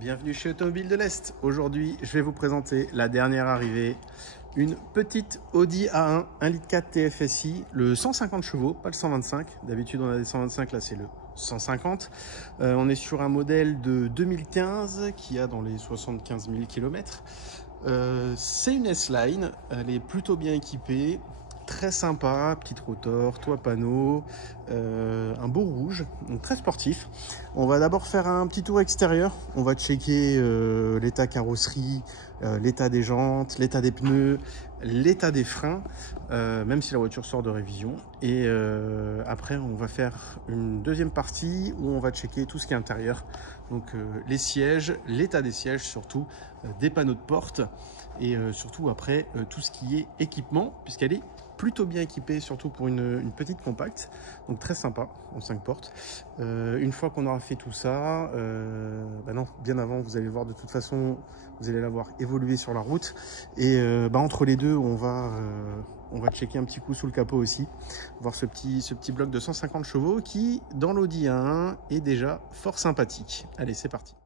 Bienvenue chez Automobile de l'Est. Aujourd'hui, je vais vous présenter la dernière arrivée. Une petite Audi A1 1,4 litre TFSI, le 150 chevaux, pas le 125. D'habitude, on a des 125, là c'est le 150. On est sur un modèle de 2015 qui a dans les 75 000 km. C'est une S-Line, elle est plutôt bien équipée. Très sympa, petite rotor, toit panneau, un beau rouge, donc très sportif. On va d'abord faire un petit tour extérieur. On va checker l'état carrosserie, l'état des jantes, l'état des pneus, l'état des freins, même si la voiture sort de révision. Et après, on va faire une deuxième partie où on va checker tout ce qui est intérieur. Donc les sièges, l'état des sièges surtout, des panneaux de porte et surtout après tout ce qui est équipement, puisqu'elle est plutôt bien équipé, surtout pour une petite compacte, donc très sympa en 5 portes. Une fois qu'on aura fait tout ça, non, bien avant, vous allez voir de toute façon, vous allez la voir évoluer sur la route. Et entre les deux, on va checker un petit coup sous le capot aussi, voir ce petit bloc de 150 chevaux qui, dans l'Audi A1, est déjà fort sympathique. Allez, c'est parti.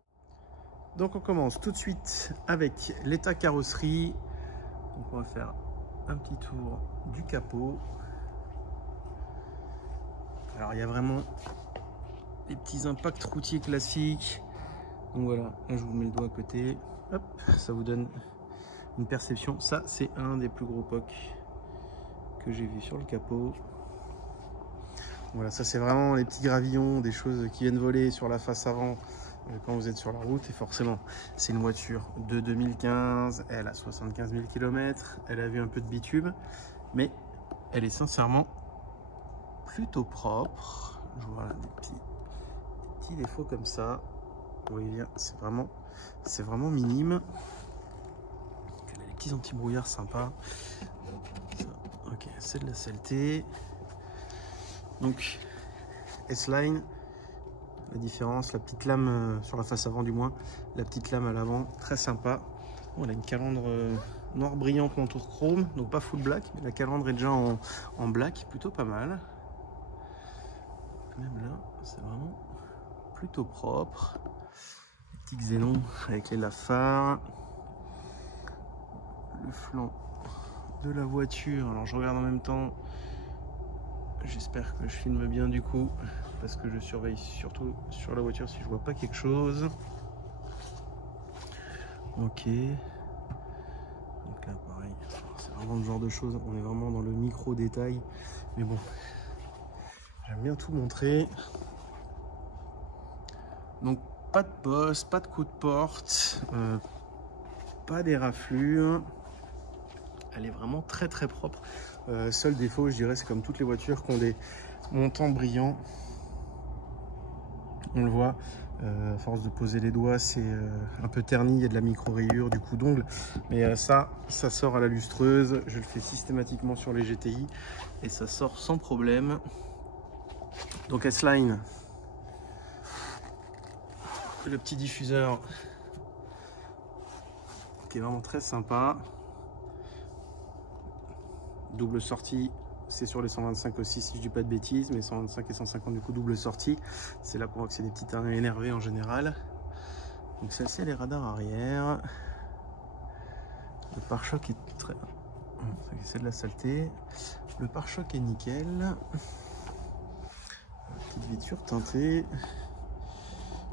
Donc on commence tout de suite avec l'état carrosserie. Donc on va faire un petit tour du capot. Alors il y a vraiment les petits impacts routiers classiques. Donc voilà, là je vous mets le doigt à côté. Hop, ça vous donne une perception. Ça c'est un des plus gros POC que j'ai vu sur le capot. Voilà, ça c'est vraiment les petits gravillons, des choses qui viennent voler sur la face avant quand vous êtes sur la route. Et forcément, c'est une voiture de 2015, elle a 75 000 km, elle a vu un peu de bitume, mais elle est sincèrement plutôt propre. Je vois des petits défauts comme ça. Vous voyez bien, c'est vraiment minime. Elle a des petits anti-brouillards sympas. Ça, ok, c'est de la saleté. Donc S-Line, la différence, la petite lame sur la face avant du moins, la petite lame à l'avant, très sympa. Bon, elle a une calandre noire brillante contour chrome, donc pas full black, mais la calandre est déjà en black, plutôt pas mal. Même là, c'est vraiment plutôt propre. Petit xénon avec les lafards. Le flanc de la voiture. Alors je regarde en même temps. J'espère que je filme bien du coup, parce que je surveille surtout sur la voiture si je vois pas quelque chose. Ok. Donc là pareil, c'est vraiment le genre de choses. On est vraiment dans le micro détail. Mais bon, j'aime bien tout montrer. Donc pas de bosse, pas de coup de porte, pas d'éraflure. Elle est vraiment très très propre. Seul défaut, je dirais, c'est comme toutes les voitures qui ont des montants brillants. On le voit, à force de poser les doigts, c'est un peu terni, il y a de la micro-rayure, du coup d'ongle. Mais ça sort à la lustreuse. Je le fais systématiquement sur les GTI et ça sort sans problème. Donc S-Line, le petit diffuseur qui est vraiment très sympa. Double sortie, c'est sur les 125 aussi si je dis pas de bêtises, mais 125 et 150 du coup double sortie. C'est là qu'on voit que c'est des petits terrains énervés en général. Donc celle-ci a les radars arrière. Le pare-choc est très... c'est de la saleté. Le pare-choc est nickel. Petite vitre teintée.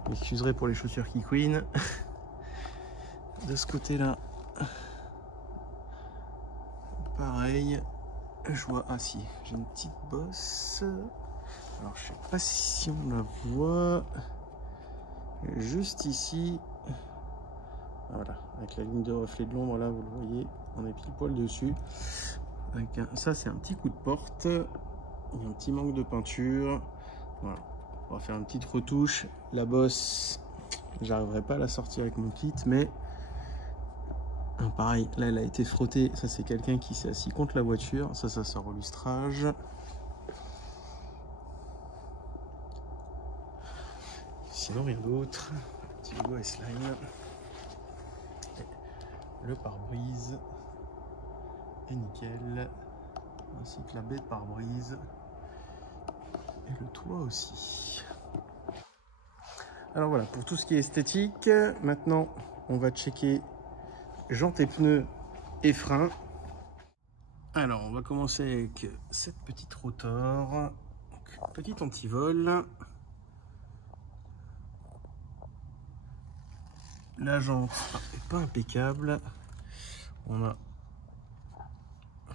Vous m'excuserez pour les chaussures qui couinent. De ce côté-là, pareil. Je vois, ah si, j'ai une petite bosse. Alors je sais pas si on la voit. Juste ici. Voilà, avec la ligne de reflet de l'ombre là, vous le voyez, on est pile poil dessus. Ça c'est un petit coup de porte. Il y a un petit manque de peinture. Voilà, on va faire une petite retouche. La bosse, j'arriverai pas à la sortir avec mon kit, mais pareil, là elle a été frottée. Ça c'est quelqu'un qui s'est assis contre la voiture. Ça sort au lustrage. Sinon rien d'autre. Petit logo S-Line. Le pare-brise est nickel, ainsi que la baie de pare-brise et le toit aussi. Alors voilà, pour tout ce qui est esthétique, maintenant on va checker jantes et pneus et freins. Alors on va commencer avec cette petite rotor, donc, petit antivol. La jante n'est pas impeccable. On a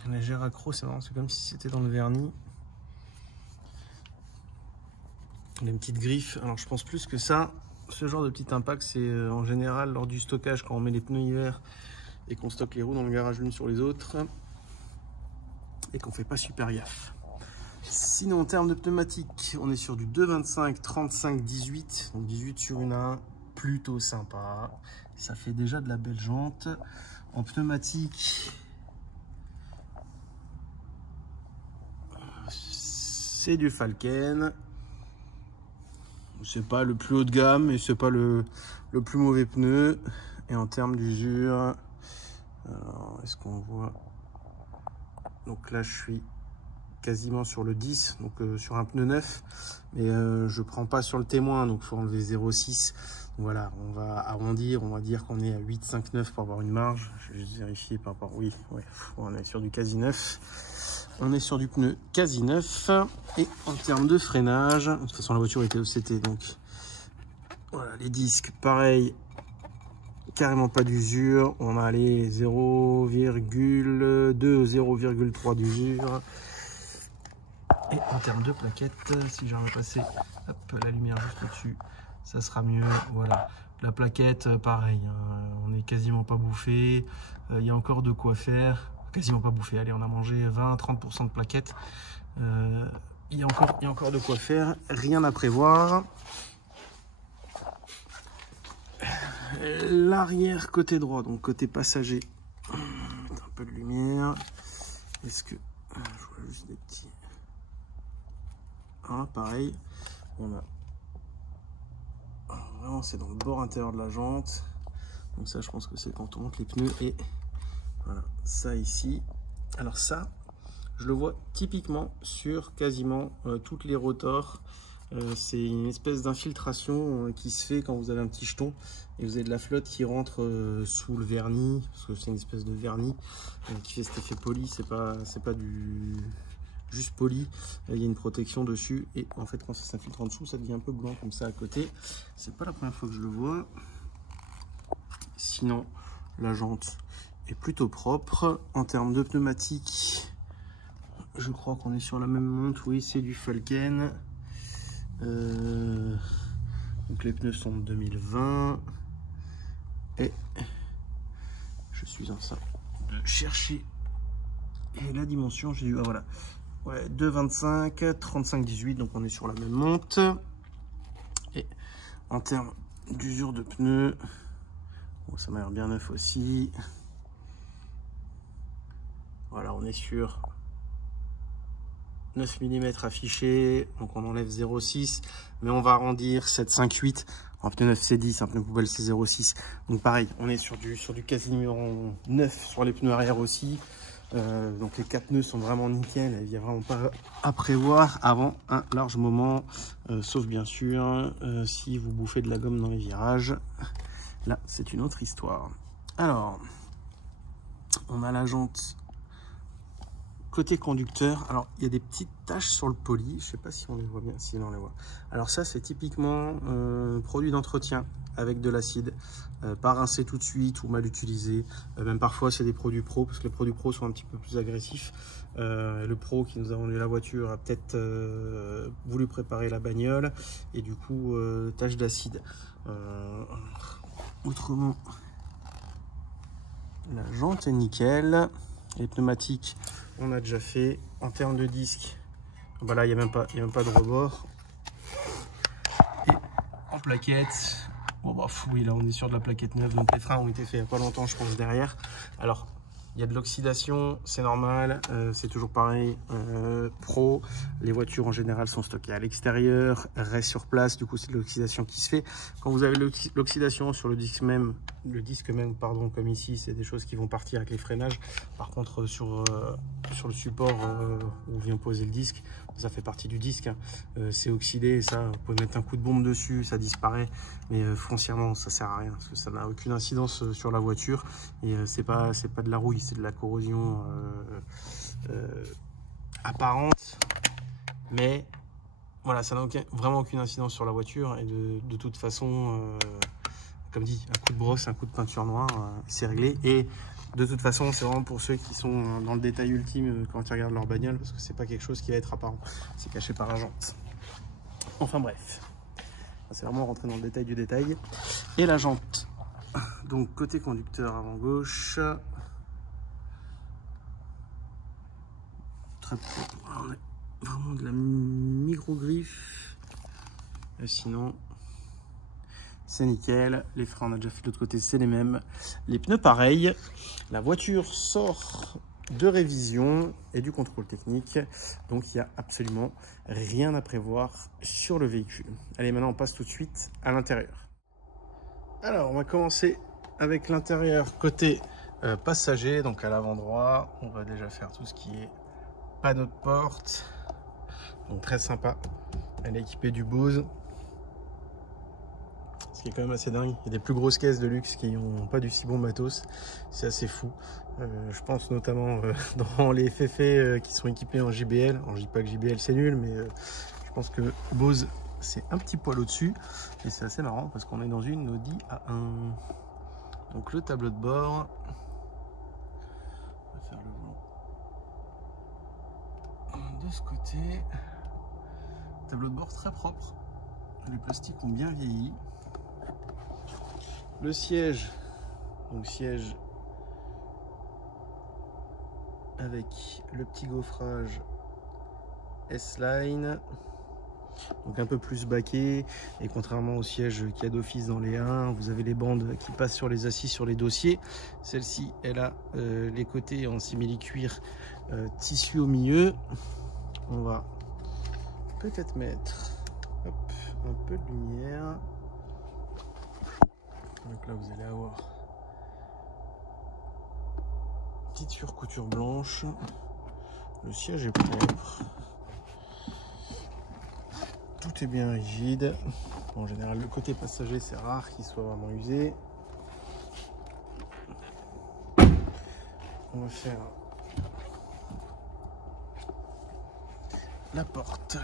un léger accro, c'est marrant, c'est comme si c'était dans le vernis. Les petites griffes, alors je pense plus que ça, ce genre de petit impact, c'est en général lors du stockage quand on met les pneus hiver et qu'on stocke les roues dans le garage l'une sur les autres et qu'on fait pas super gaffe. Sinon en termes de pneumatique, on est sur du 2,25, 35, 18, donc 18 sur une A1, plutôt sympa. Ça fait déjà de la belle jante. En pneumatique, c'est du Falken. C'est pas le plus haut de gamme, mais c'est pas le plus mauvais pneu. Et en termes d'usure, est-ce qu'on voit? Donc là, je suis quasiment sur le 10, donc sur un pneu neuf, mais je prends pas sur le témoin, donc il faut enlever 0,6. Voilà, on va arrondir, on va dire qu'on est à 8,59 pour avoir une marge. Je vais juste vérifier par rapport. Oui, ouais, on est sur du quasi neuf. On est sur du pneu quasi neuf. Et en termes de freinage, de toute façon la voiture était OCT, donc voilà, les disques, pareil, carrément pas d'usure. On a les 0,2, 0,3 d'usure. Et en termes de plaquettes, si j'arrive à passer la lumière juste au-dessus, ça sera mieux. Voilà, la plaquette, pareil, hein, on est quasiment pas bouffé. Il y a encore de quoi faire. Quasiment pas bouffé. Allez, on a mangé 20-30% de plaquettes. Il y a encore de quoi faire. Rien à prévoir. L'arrière côté droit, donc côté passager. Mettre un peu de lumière. Est-ce que je vois juste des petits. Ah, pareil, on a vraiment, c'est dans le bord intérieur de la jante, donc ça je pense que c'est quand on monte les pneus. Et voilà, ça ici, alors ça je le vois typiquement sur quasiment toutes les rotors. C'est une espèce d'infiltration qui se fait quand vous avez un petit jeton et vous avez de la flotte qui rentre sous le vernis, parce que c'est une espèce de vernis qui fait cet effet poli. C'est pas du juste poli, il y a une protection dessus, et en fait quand ça s'infiltre en dessous, ça devient un peu blanc comme ça à côté. C'est pas la première fois que je le vois. Sinon la jante est plutôt propre. En termes de pneumatique, je crois qu'on est sur la même montre. Oui, c'est du Falken. Donc les pneus sont de 2020 et je suis en train de chercher et la dimension. J'ai eu, ah voilà, ouais, 2,25, 35, 18, donc on est sur la même monte. Et en termes d'usure de pneus, bon, ça m'a l'air bien neuf aussi. Voilà, on est sur 9 mm affiché, donc on enlève 0,6, mais on va arrondir 7,58. En pneu neuf c'est 10, un pneu poubelle c'est 0,6. Donc pareil, on est sur du quasi numéro 9 sur les pneus arrière aussi. Donc les 4 pneus sont vraiment nickel, il n'y a vraiment pas à prévoir avant un large moment, sauf bien sûr si vous bouffez de la gomme dans les virages. Là c'est une autre histoire. Alors on a la jante côté conducteur. Alors il y a des petites taches sur le poli, je sais pas si on les voit bien, si on les voit. Alors ça c'est typiquement produit d'entretien avec de l'acide, pas rincé tout de suite ou mal utilisé. Même parfois c'est des produits pro, parce que les produits pro sont un petit peu plus agressifs. Le pro qui nous a vendu la voiture a peut-être voulu préparer la bagnole et du coup tache d'acide. Autrement, la jante est nickel. Les pneumatiques on a déjà fait. En termes de disques, voilà, il n'y a même pas de rebord. Et en plaquette, bon bah oui, là on est sur de la plaquette neuve, donc les freins ont été faits il n'y a pas longtemps je pense derrière. Alors il y a de l'oxydation, c'est normal, c'est toujours pareil, pro, les voitures en général sont stockées à l'extérieur, restent sur place, du coup c'est de l'oxydation qui se fait. Quand vous avez l'oxydation sur le disque même le disque même, pardon, comme ici, c'est des choses qui vont partir avec les freinages. Par contre, sur le support où on vient poser le disque, ça fait partie du disque, hein. C'est oxydé, et ça, vous pouvez mettre un coup de bombe dessus, ça disparaît. Mais foncièrement, ça sert à rien, parce que ça n'a aucune incidence sur la voiture. Et c'est pas de la rouille, c'est de la corrosion apparente. Mais voilà, ça n'a vraiment aucune incidence sur la voiture. Et de toute façon, comme dit, un coup de brosse, un coup de peinture noire, c'est réglé. Et de toute façon, c'est vraiment pour ceux qui sont dans le détail ultime quand ils regardent leur bagnole, parce que c'est pas quelque chose qui va être apparent, c'est caché par la jante. Enfin bref, c'est vraiment rentrer dans le détail du détail. Et la jante, donc côté conducteur avant gauche, très propre. On a vraiment de la micro-griffe. Et sinon, c'est nickel. Les freins, on a déjà fait de l'autre côté, c'est les mêmes. Les pneus, pareil. La voiture sort de révision et du contrôle technique. Donc, il n'y a absolument rien à prévoir sur le véhicule. Allez, maintenant, on passe tout de suite à l'intérieur. Alors, on va commencer avec l'intérieur côté passager. Donc, à l'avant droit, on va déjà faire tout ce qui est panneau de porte. Donc, très sympa. Elle est équipée du Bose. Ce qui est quand même assez dingue. Il y a des plus grosses caisses de luxe qui n'ont pas du si bon matos. C'est assez fou. Je pense notamment dans les FF qui sont équipés en JBL. Alors, je dis pas que JBL c'est nul, mais je pense que Bose c'est un petit poil au-dessus. Et c'est assez marrant parce qu'on est dans une Audi A1. Donc le tableau de bord. On va faire le volant de ce côté. Tableau de bord très propre. Les plastiques ont bien vieilli. Le siège, donc siège avec le petit gaufrage S-Line, donc un peu plus baquet, et contrairement au siège qui a d'office dans les 1, vous avez les bandes qui passent sur les assis sur les dossiers. Celle-ci, elle a les côtés en simili-cuir tissu au milieu. On va peut-être mettre un peu de lumière. Donc là, vous allez avoir petite surcouture blanche. Le siège est propre. Tout est bien rigide. En général, le côté passager, c'est rare qu'il soit vraiment usé. On va faire la porte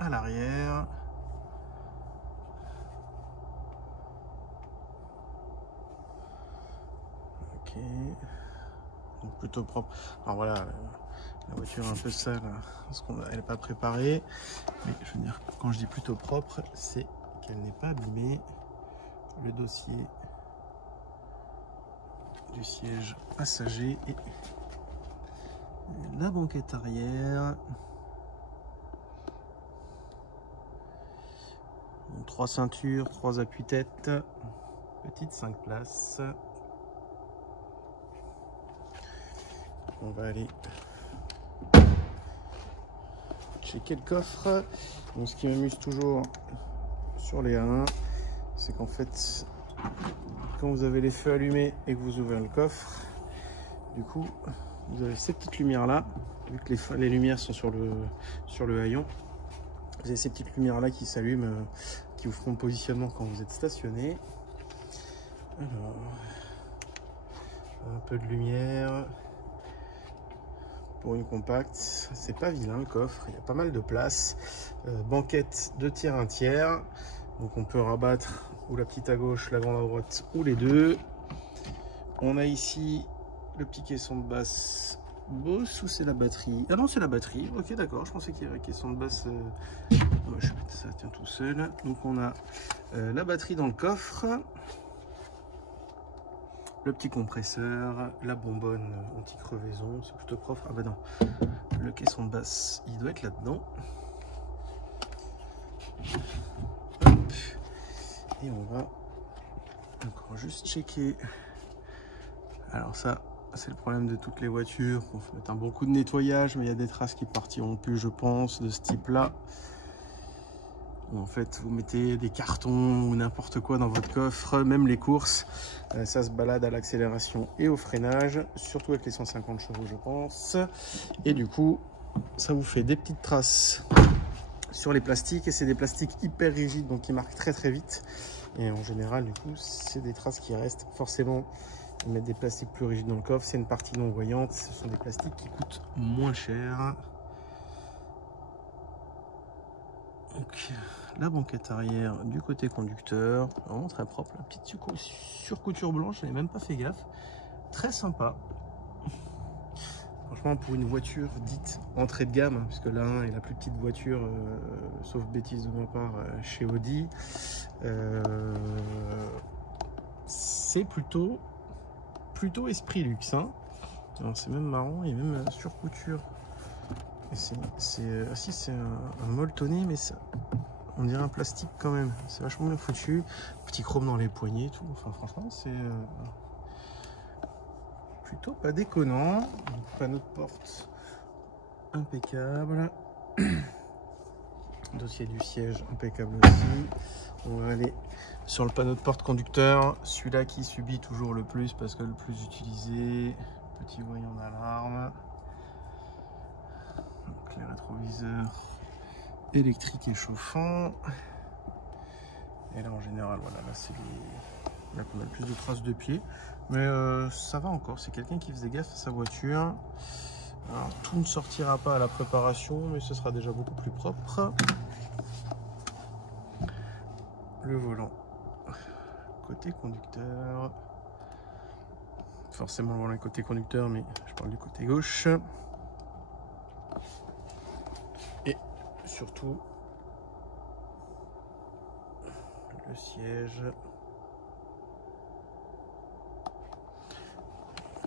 à l'arrière. Ok. Donc plutôt propre. Alors voilà, la voiture est un peu sale parce qu'elle n'est pas préparée. Mais je veux dire, quand je dis plutôt propre, c'est qu'elle n'est pas abîmée. Le dossier du siège passager et la banquette arrière. Donc, 3 ceintures, 3 appuis-tête, petite 5 places. On va aller checker le coffre. Donc, ce qui m'amuse toujours sur les A1, c'est qu'en fait, quand vous avez les feux allumés et que vous ouvrez le coffre, du coup, vous avez ces petites lumières là, vu que les lumières sont sur le haillon. Vous avez ces petites lumières là qui s'allument, qui vous feront le positionnement quand vous êtes stationné. Alors, un peu de lumière. Pour une compacte, c'est pas vilain le coffre, il y a pas mal de place. Banquette 2 tiers 1 tiers, donc on peut rabattre ou la petite à gauche, la grande à droite ou les deux. On a ici le petit caisson de basse Bose, ou c'est la batterie? Ah non, c'est la batterie, ok d'accord, je pensais qu'il y avait un caisson de basse. Ouais, je vais mettre ça tient tout seul. Donc on a la batterie dans le coffre. Le petit compresseur, la bonbonne anti-crevaison, c'est plutôt propre. Ah bah non, le caisson de basse, il doit être là-dedans. Et on va encore juste checker. Alors ça, c'est le problème de toutes les voitures. On faut mettre un bon coup de nettoyage, mais il y a des traces qui partiront plus, je pense, de ce type-là. où en fait vous mettez des cartons ou n'importe quoi dans votre coffre, même les courses. Ça se balade à l'accélération et au freinage, surtout avec les 150 chevaux je pense. Et du coup, ça vous fait des petites traces sur les plastiques, et c'est des plastiques hyper rigides, donc qui marquent très très vite. Et en général, du coup, c'est des traces qui restent. Forcément, mettre des plastiques plus rigides dans le coffre, c'est une partie non voyante. Ce sont des plastiques qui coûtent moins cher. Donc, la banquette arrière du côté conducteur, vraiment très propre. La petite surcouture blanche, je n'ai même pas fait gaffe. Très sympa. Franchement, pour une voiture dite entrée de gamme, hein, puisque la 1 est la plus petite voiture, sauf bêtise de ma part, chez Audi, c'est plutôt esprit luxe. Hein. C'est même marrant, il y a même surcouture. C'est un molletonné, mais ça, on dirait un plastique quand même. C'est vachement bien foutu. Petit chrome dans les poignets, tout. Enfin, franchement, c'est plutôt pas déconnant. Donc, panneau de porte impeccable. Dossier du siège impeccable aussi. On va aller sur le panneau de porte conducteur. Celui-là qui subit toujours le plus parce que le plus utilisé. Petit voyant d'alarme. Donc les rétroviseurs électriques et chauffants. Et là en général, voilà, là c'est les... là qu'on a le plus de traces de pied. Mais ça va encore, c'est quelqu'un qui faisait gaffe à sa voiture. Alors, tout ne sortira pas à la préparation, mais ce sera déjà beaucoup plus propre. Le volant côté conducteur. Forcément le volant est côté conducteur, mais je parle du côté gauche. Et surtout le siège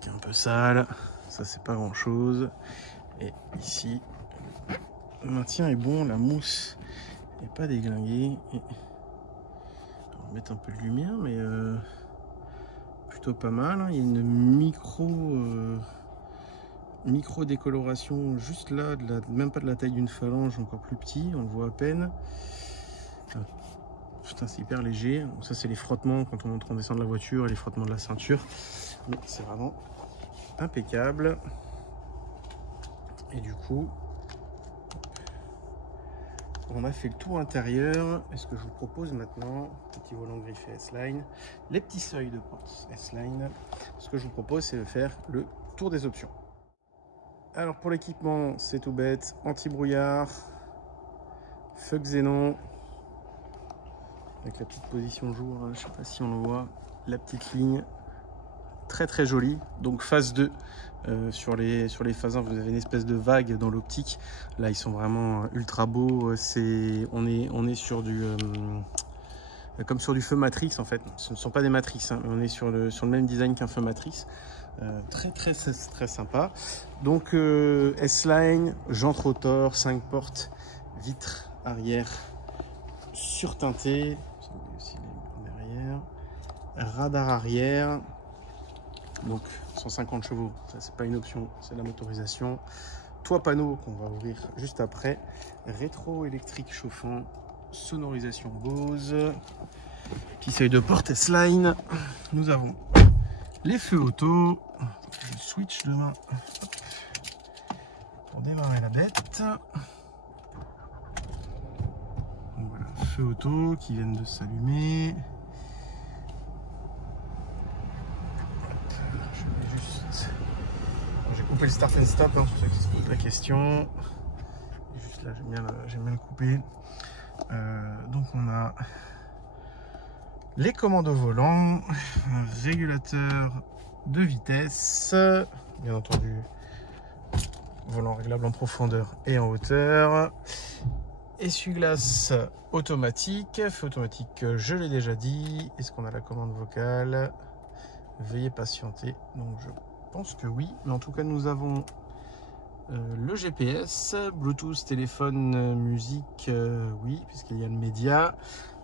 qui est un peu sale. Ça c'est pas grand chose. Et ici le maintien est bon, la mousse n'est pas déglinguée. Et... on va mettre un peu de lumière, mais plutôt pas mal. Hein. Il y a une micro décoloration juste là, même pas de la taille d'une phalange, encore plus petit, on le voit à peine. Putain, c'est hyper léger. Donc ça c'est les frottements quand on monte en descend de la voiture et les frottements de la ceinture. Mais c'est vraiment impeccable. Et du coup, on a fait le tour intérieur. Et ce que je vous propose maintenant, petit volant griffé S-Line, les petits seuils de porte S-Line, ce que je vous propose c'est de faire le tour des options. Alors pour l'équipement, c'est tout bête, anti-brouillard, feu xénon, avec la petite position jour, je ne sais pas si on le voit, la petite ligne, très très jolie. Donc phase 2, sur les phases 1, vous avez une espèce de vague dans l'optique. Là, ils sont vraiment ultra beaux. On est sur du... comme sur du feu Matrix en fait. Ce ne sont pas des Matrix, hein, mais on est sur le même design qu'un feu Matrix. Très sympa. Donc S-Line, jantes rotor, 5 portes, vitres arrière surteintées, aussi derrière, radar arrière, donc 150 chevaux, ça c'est pas une option, c'est la motorisation. Toit panneau qu'on va ouvrir juste après, rétro électrique chauffant, sonorisation Bose, petit seuil de porte S-Line. Nous avons les feux auto, je switch de main pour démarrer la bête. Donc voilà, feux auto qui viennent de s'allumer. J'ai coupé le start and stop, hein, pour ceux qui se posent la question. Juste là, j'aime bien le couper. Donc on a les commandes au volant, un régulateur de vitesse, bien entendu volant réglable en profondeur et en hauteur, essuie-glace automatique, feu automatique je l'ai déjà dit. Est-ce qu'on a la commande vocale? Veuillez patienter. Donc je pense que oui, mais en tout cas nous avons le GPS, Bluetooth, téléphone, musique, oui, puisqu'il y a le média.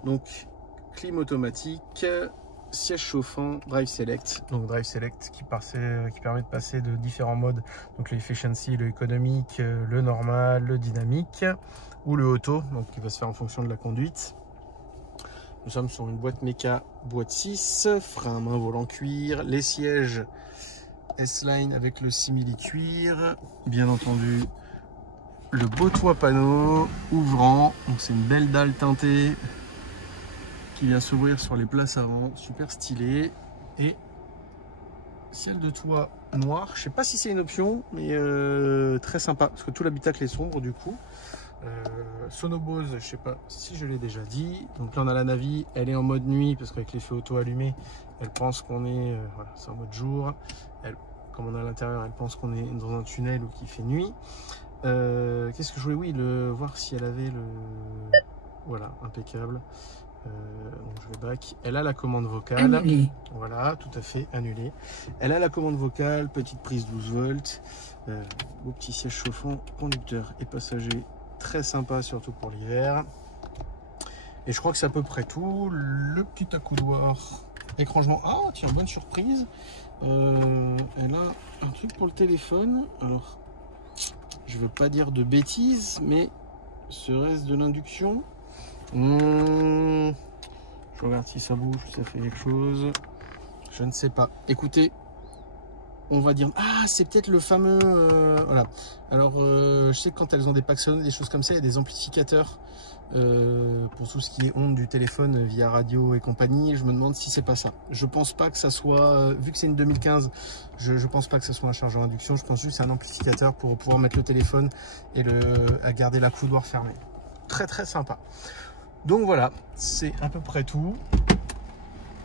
Donc clim automatique, siège chauffant Drive Select. Donc Drive Select qui permet de passer de différents modes. Donc le efficiency, le économique, le normal, le dynamique ou le auto. Donc qui va se faire en fonction de la conduite. Nous sommes sur une boîte méca, boîte 6, frein à main volant cuir, les sièges S-Line avec le simili cuir, bien entendu le beau toit panneau ouvrant, donc c'est une belle dalle teintée qui vient s'ouvrir sur les places avant, super stylé, et ciel de toit noir, je sais pas si c'est une option, mais très sympa, parce que tout l'habitacle est sombre du coup. Sonobose, je sais pas si je l'ai déjà dit. Donc là on a la Navi, elle est en mode nuit parce qu'avec les feux auto allumés, elle pense qu'on est, voilà, c'est en mode jour. Comme on est à l'intérieur, elle pense qu'on est dans un tunnel ou qu'il fait nuit. Qu'est-ce que je voulais, oui, voir si elle avait le, voilà, impeccable. Donc je vais back. Elle a la commande vocale. Annulé. Voilà, tout à fait, annulé. Elle a la commande vocale, petite prise 12 volts, beau petit siège chauffant, conducteur et passager. Très sympa, surtout pour l'hiver. Et je crois que c'est à peu près tout. Le petit accoudoir, écran rangement. Ah tiens, bonne surprise. Elle a un truc pour le téléphone. Alors, je veux pas dire de bêtises, mais serait-ce de l'induction? Je regarde si ça bouge, ça fait quelque chose. Je ne sais pas. Écoutez, on va dire, ah, c'est peut-être le fameux, voilà. Alors je sais que quand elles ont des packs sonores, des choses comme ça, il y a des amplificateurs pour tout ce qui est ondes du téléphone via radio et compagnie. Je me demande si c'est pas ça. Je pense pas que ça soit, vu que c'est une 2015, je pense pas que ça soit un chargeur induction. Je pense juste que c'est un amplificateur pour pouvoir mettre le téléphone et à garder l'accoudoir fermé. Très très sympa. Donc voilà, c'est à peu près tout.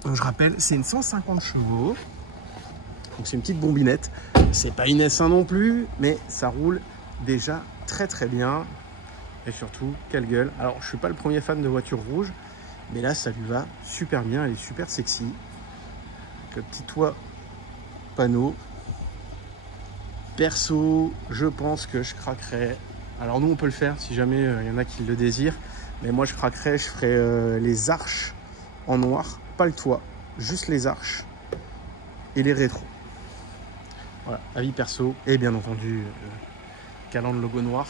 Donc, je rappelle, c'est une 150 chevaux. Donc c'est une petite bombinette, c'est pas une S1 non plus, mais ça roule déjà très très bien. Et surtout, quelle gueule. Alors je suis pas le premier fan de voitures rouges, mais là ça lui va super bien, elle est super sexy. Avec le petit toit panneau. Perso, je pense que je craquerais. Alors nous on peut le faire si jamais il y en a qui le désirent, mais moi je craquerais, je ferais les arches en noir, pas le toit, juste les arches et les rétros. Voilà, avis perso, et bien entendu calandre logo noir,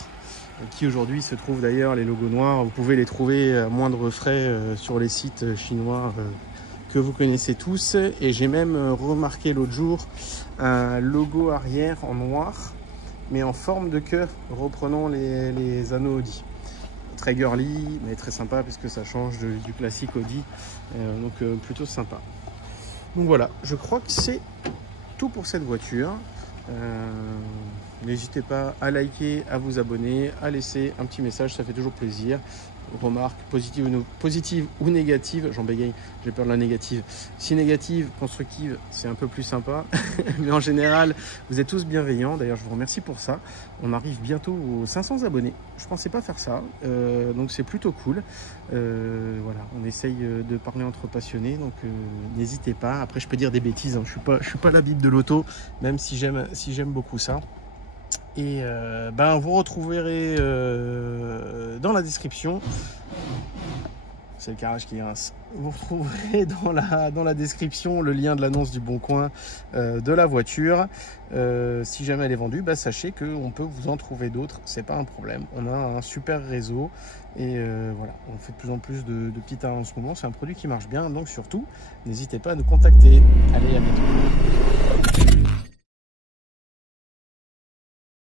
qui aujourd'hui se trouve d'ailleurs, les logos noirs, vous pouvez les trouver à moindre frais sur les sites chinois que vous connaissez tous. Et j'ai même remarqué l'autre jour un logo arrière en noir, mais en forme de cœur, reprenant les anneaux Audi. Très girly, mais très sympa, parce que ça change du classique Audi, donc plutôt sympa. Donc voilà, je crois que c'est tout pour cette voiture. N'hésitez pas à liker, à vous abonner, à laisser un petit message, ça fait toujours plaisir. Remarques positives ou négatives, j'en bégaye, j'ai peur de la négative. Si négative, constructive, c'est un peu plus sympa. Mais en général, vous êtes tous bienveillants. D'ailleurs, je vous remercie pour ça. On arrive bientôt aux 500 abonnés. Je ne pensais pas faire ça, donc c'est plutôt cool. Voilà, on essaye de parler entre passionnés, donc n'hésitez pas. Après, je peux dire des bêtises, hein. Je suis pas la bible de l'auto, même si j'aime beaucoup ça. Et vous retrouverez dans la description, c'est le carrelage qui grince, vous retrouverez dans la description le lien de l'annonce du Bon Coin de la voiture. Si jamais elle est vendue, sachez qu'on peut vous en trouver d'autres, c'est pas un problème. On a un super réseau et voilà, on fait de plus en plus de petits arrêts en ce moment. C'est un produit qui marche bien, donc surtout, n'hésitez pas à nous contacter. Allez, à bientôt.